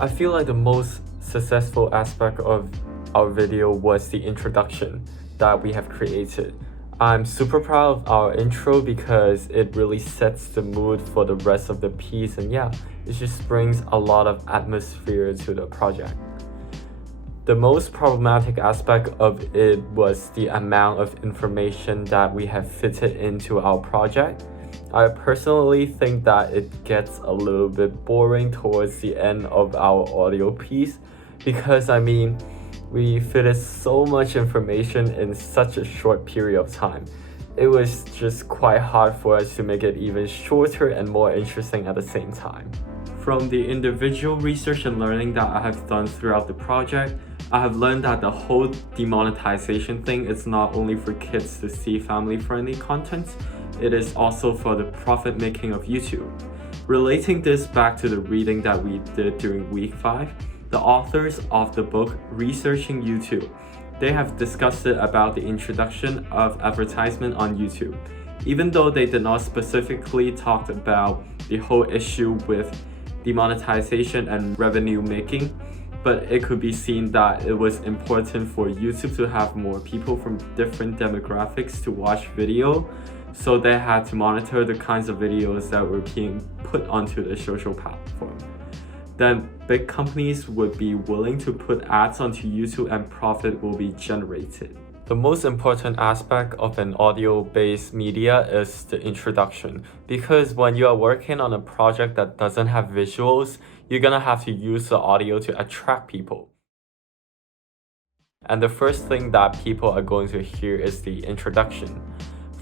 I feel like the most successful aspect of our video was the introduction that we have created. I'm super proud of our intro because it really sets the mood for the rest of the piece, and yeah, it just brings a lot of atmosphere to the project. The most problematic aspect of it was the amount of information that we have fitted into our project. I personally think that it gets a little bit boring towards the end of our audio piece because we fitted so much information in such a short period of time. It was just quite hard for us to make it even shorter and more interesting at the same time. From the individual research and learning that I have done throughout the project, I have learned that the whole demonetization thing is not only for kids to see family-friendly content, it is also for the profit making of YouTube. Relating this back to the reading that we did during week 5, the authors of the book Researching YouTube, they have discussed it about the introduction of advertisement on YouTube. Even though they did not specifically talk about the whole issue with demonetization and revenue making, but it could be seen that it was important for YouTube to have more people from different demographics to watch video, so they had to monitor the kinds of videos that were being put onto the social platform. Then big companies would be willing to put ads onto YouTube and profit will be generated. The most important aspect of an audio-based media is the introduction, because when you are working on a project that doesn't have visuals, you're gonna have to use the audio to attract people. And the first thing that people are going to hear is the introduction.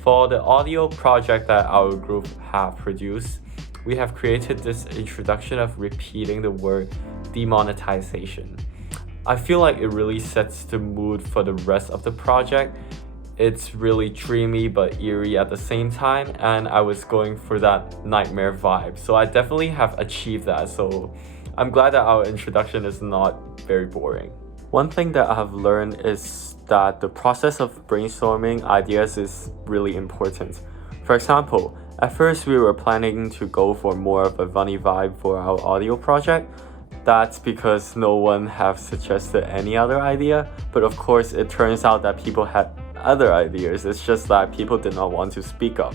For the audio project that our group have produced, we have created this introduction of repeating the word demonetization. I feel like it really sets the mood for the rest of the project. It's really dreamy but eerie at the same time, and I was going for that nightmare vibe. So I definitely have achieved that, so I'm glad that our introduction is not very boring. One thing that I have learned is that the process of brainstorming ideas is really important. For example, at first we were planning to go for more of a funny vibe for our audio project. That's because no one have suggested any other idea, but of course it turns out that people had other ideas, it's just that people did not want to speak up.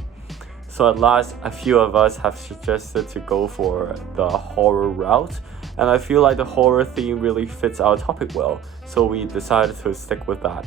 So at last, a few of us have suggested to go for the horror route, and I feel like the horror theme really fits our topic well, so we decided to stick with that.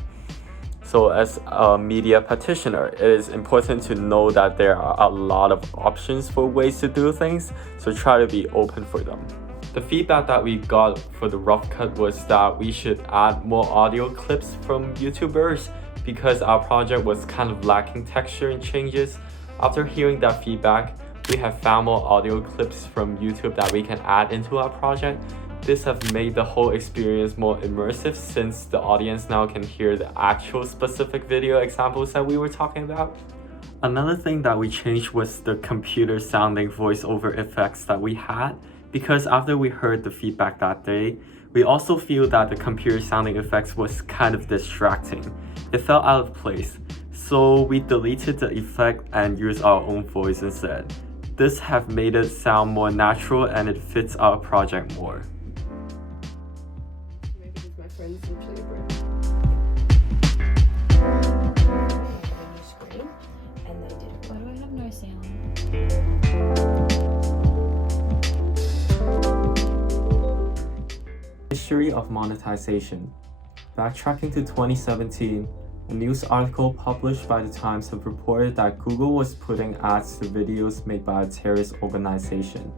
So as a media practitioner, it is important to know that there are a lot of options for ways to do things, so try to be open for them. The feedback that we got for the rough cut was that we should add more audio clips from YouTubers because our project was kind of lacking texture and changes. After hearing that feedback, we have found more audio clips from YouTube that we can add into our project. This has made the whole experience more immersive since the audience now can hear the actual specific video examples that we were talking about. Another thing that we changed was the computer sounding voiceover effects that we had. Because after we heard the feedback that day, we also feel that the computer sounding effects was kind of distracting. It felt out of place, so we deleted the effect and used our own voice instead. This have made it sound more natural and it fits our project more. Maybe because my friend's literally a brick. Screen, and they did it. Why do I have no sound? History of monetization. Backtracking to 2017, a news article published by The Times have reported that Google was putting ads to videos made by a terrorist organization.